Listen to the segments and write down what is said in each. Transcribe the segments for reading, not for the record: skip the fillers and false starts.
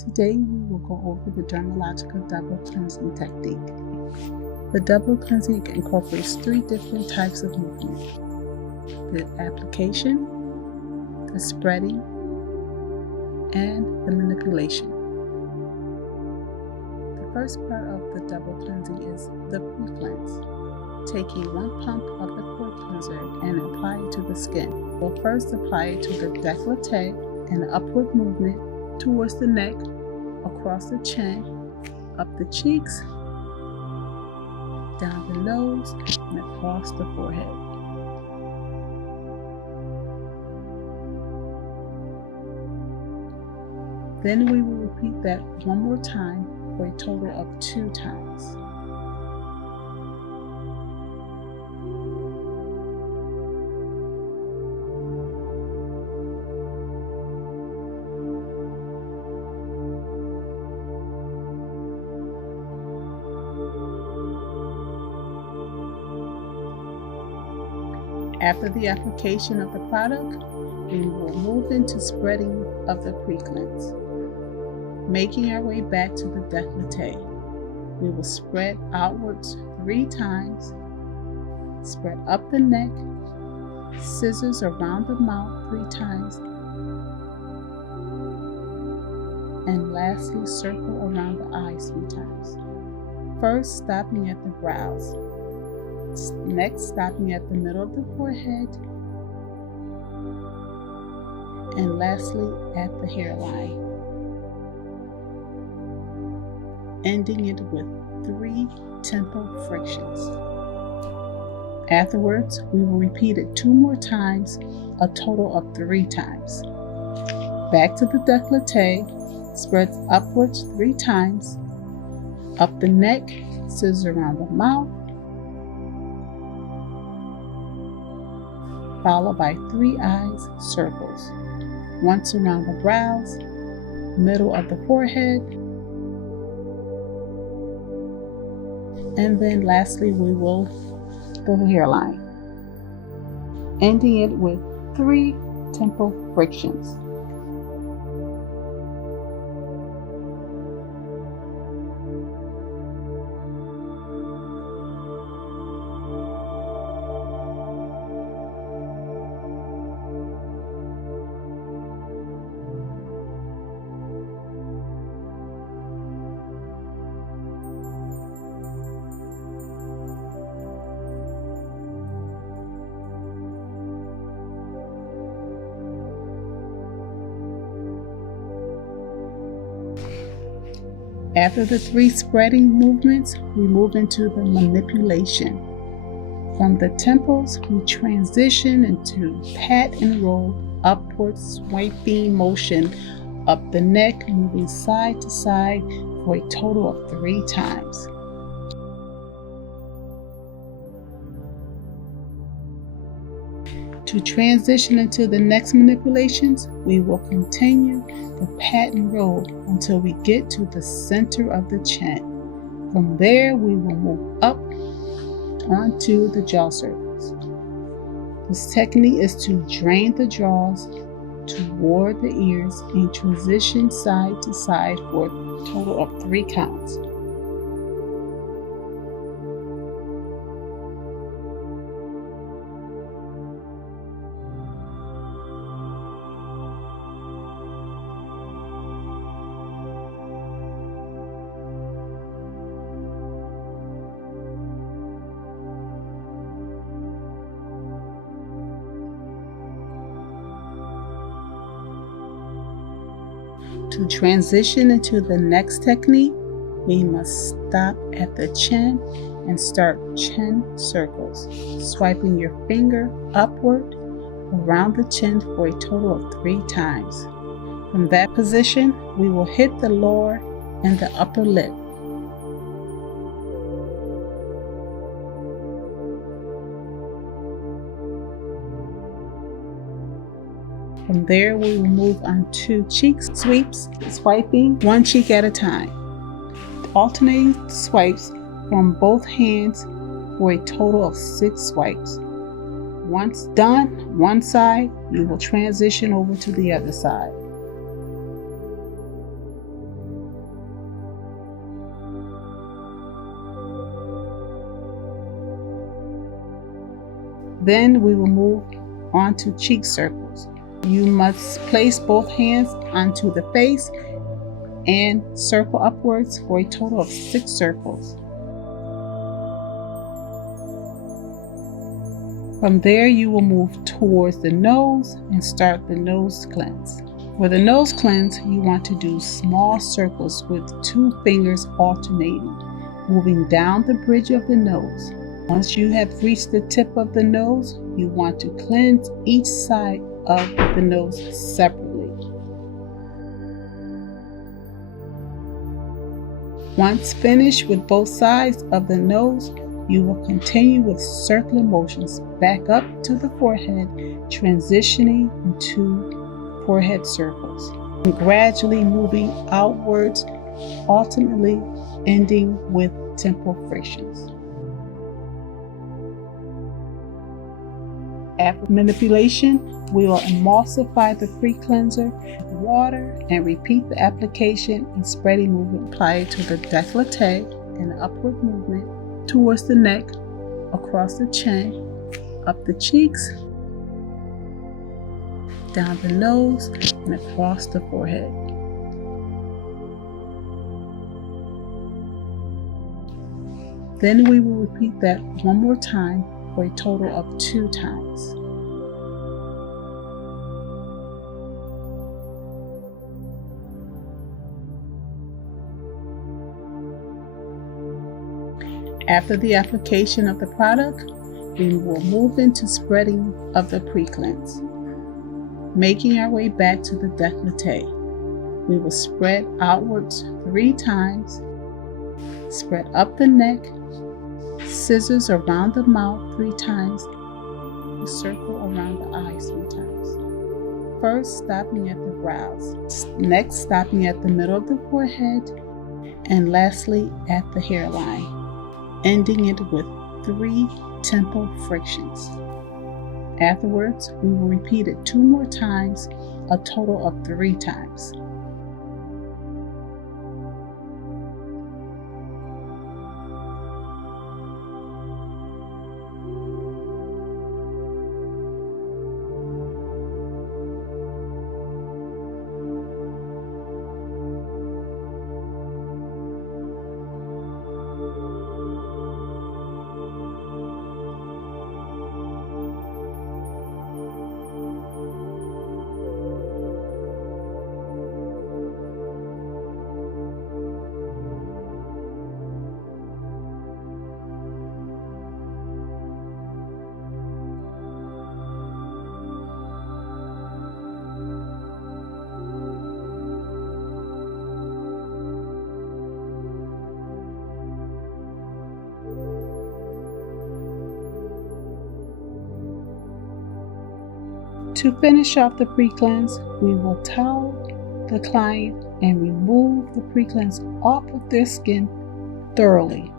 Today we will go over the Dermalogica Double Cleansing technique. The double cleansing incorporates 3 different types of movement: the application, the spreading, and the manipulation. The first part of the double cleansing is the pre-cleanse. Taking 1 pump of the core cleanser and apply it to the skin. We'll first apply it to the décolleté in an upward movement towards the neck, across the chin, up the cheeks, down the nose, and across the forehead. Then we will repeat that one more time for a total of 2 times. After the application of the product, we will move into spreading of the pre-cleanse. Making our way back to the décolleté, we will spread outwards 3 times, spread up the neck, scissors around the mouth 3 times, and lastly circle around the eyes 3 times. First stopping at the brows. Next, stopping at the middle of the forehead, and lastly at the hairline, ending it with 3 temple frictions. Afterwards, we will repeat it 2 more times, a total of 3 times. Back to the décolleté, spreads upwards 3 times, up the neck, scissors around the mouth, followed by 3 eyes circles, once around the brows, middle of the forehead, and then lastly we will the hairline, ending it with 3 temple frictions. After the 3 spreading movements, we move into the manipulation. From the temples, we transition into pat and roll, upward swiping motion up the neck, moving side to side for a total of 3 times. To transition into the next manipulations, we will continue the pat and roll until we get to the center of the chin. From there, we will move up onto the jaw surface. This technique is to drain the jaws toward the ears and transition side to side for a total of 3 counts. To transition into the next technique, we must stop at the chin and start chin circles, swiping your finger upward around the chin for a total of 3 times. From that position, we will hit the lower and the upper lip. From there, we will move on to cheek sweeps, swiping 1 cheek at a time. Alternating swipes from both hands for a total of 6 swipes. Once done one side, you will transition over to the other side. Then we will move on to cheek circles. You must place both hands onto the face and circle upwards for a total of 6 circles. From there, you will move towards the nose and start the nose cleanse. For the nose cleanse, you want to do small circles with 2 fingers alternating, moving down the bridge of the nose. Once you have reached the tip of the nose, you want to cleanse each side of the nose separately. Once finished with both sides of the nose, you will continue with circular motions back up to the forehead, transitioning into forehead circles, and gradually moving outwards, ultimately ending with temple frictions. After manipulation, we will emulsify the pre-cleanser with water and repeat the application and spreading movement. Apply it to the décolleté in an upward movement towards the neck, across the chin, up the cheeks, down the nose, and across the forehead. Then we will repeat that one more time for a total of 2 times. After the application of the product, we will move into spreading of the pre-cleanse. Making our way back to the décolleté, we will spread outwards 3 times, spread up the neck, scissors around the mouth 3 times, circle around the eyes 3 times. First, stopping at the brows, next stopping at the middle of the forehead, and lastly at the hairline, ending it with 3 temple frictions. Afterwards, we will repeat it 2 more times, a total of 3 times. To finish off the pre-cleanse, we will towel the client and remove the pre-cleanse off of their skin thoroughly.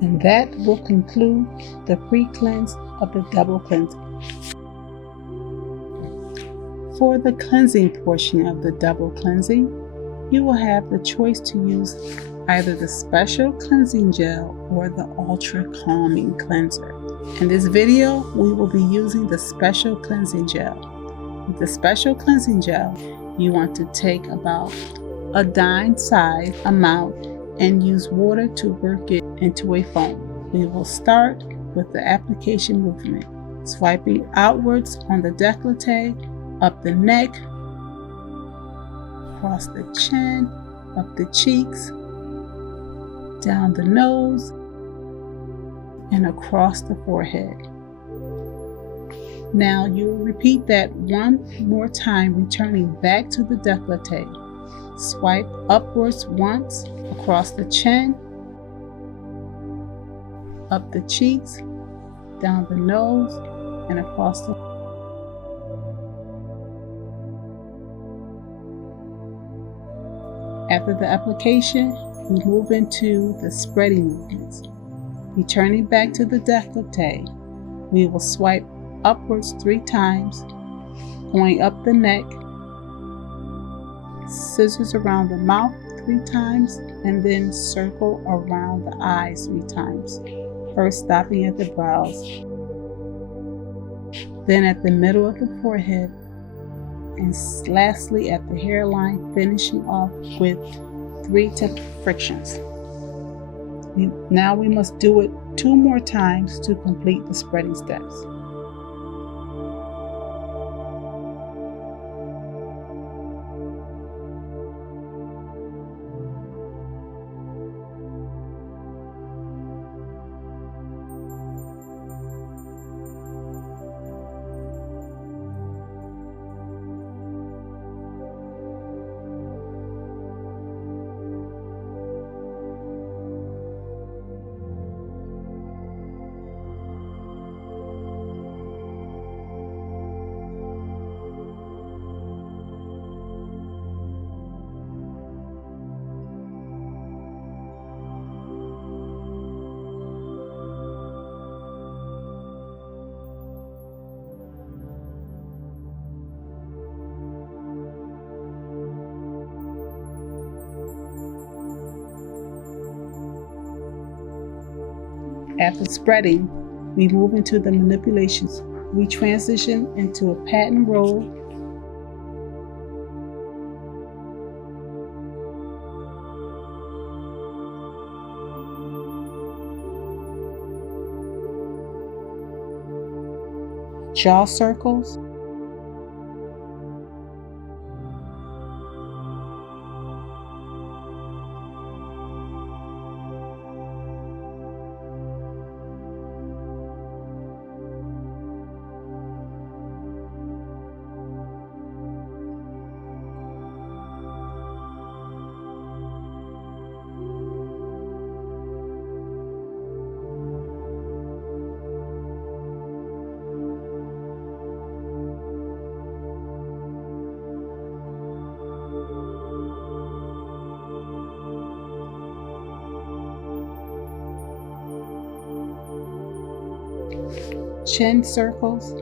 And that will conclude the pre-cleanse of the double cleansing. For the cleansing portion of the double cleansing, you will have the choice to use either the special cleansing gel or the ultra calming cleanser. In this video, we will be using the special cleansing gel. With the special cleansing gel, you want to take about a dime size amount and use water to work it into a foam. We will start with the application movement, swiping outwards on the décolleté, up the neck, across the chin, up the cheeks, down the nose, and across the forehead. Now you will repeat that one more time, returning back to the décolleté. Swipe upwards once, across the chin, up the cheeks, down the nose, and across the After the application, we move into the spreading movements. Returning back to the décolleté, we will swipe upwards 3 times, going up the neck, scissors around the mouth 3 times, and then circle around the eyes 3 times, first stopping at the brows, then at the middle of the forehead, and lastly at the hairline, finishing off with 3 tip frictions. Now we must do it 2 more times to complete the spreading steps. After spreading, we move into the manipulations. We transition into a pattern roll, jaw circles, chin circles,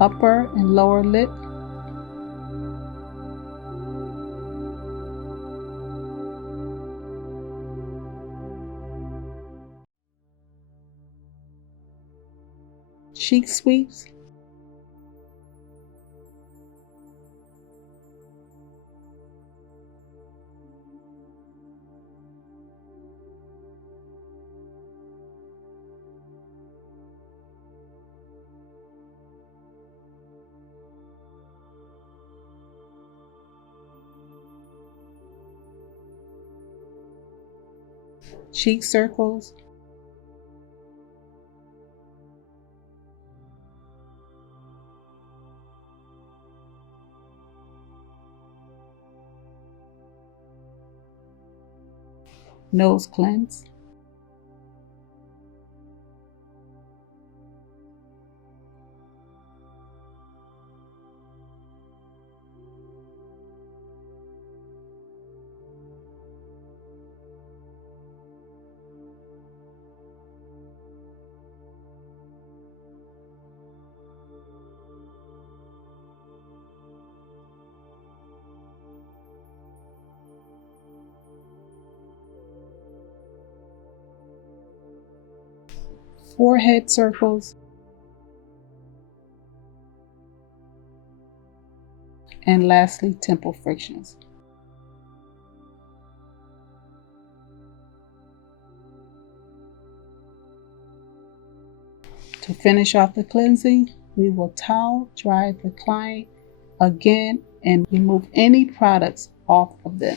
upper and lower lip, cheek sweeps, cheek circles, nose cleanse, forehead circles, and lastly, temple frictions. To finish off the cleansing, we will towel dry the client again and remove any products off of them.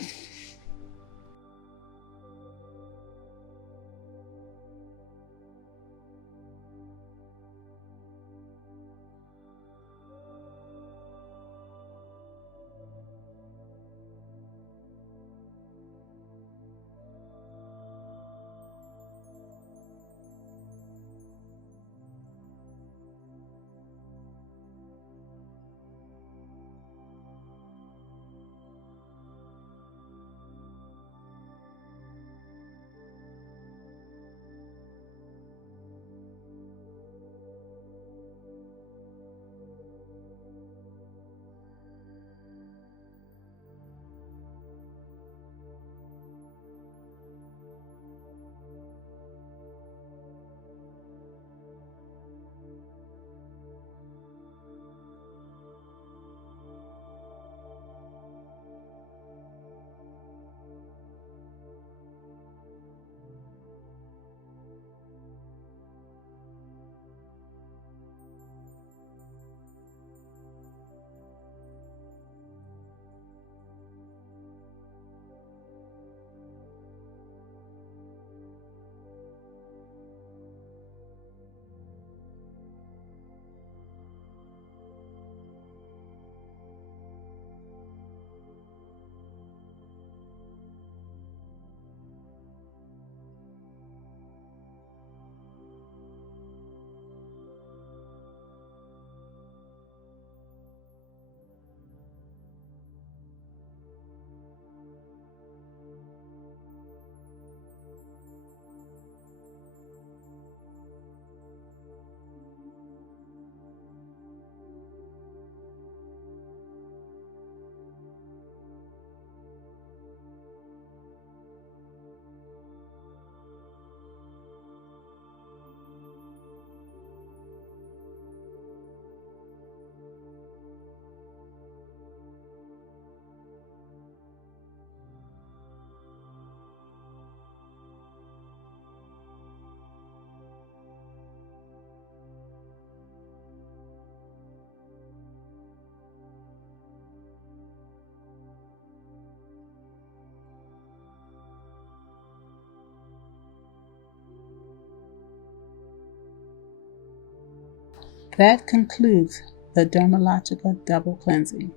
That concludes the Dermalogica Double Cleansing.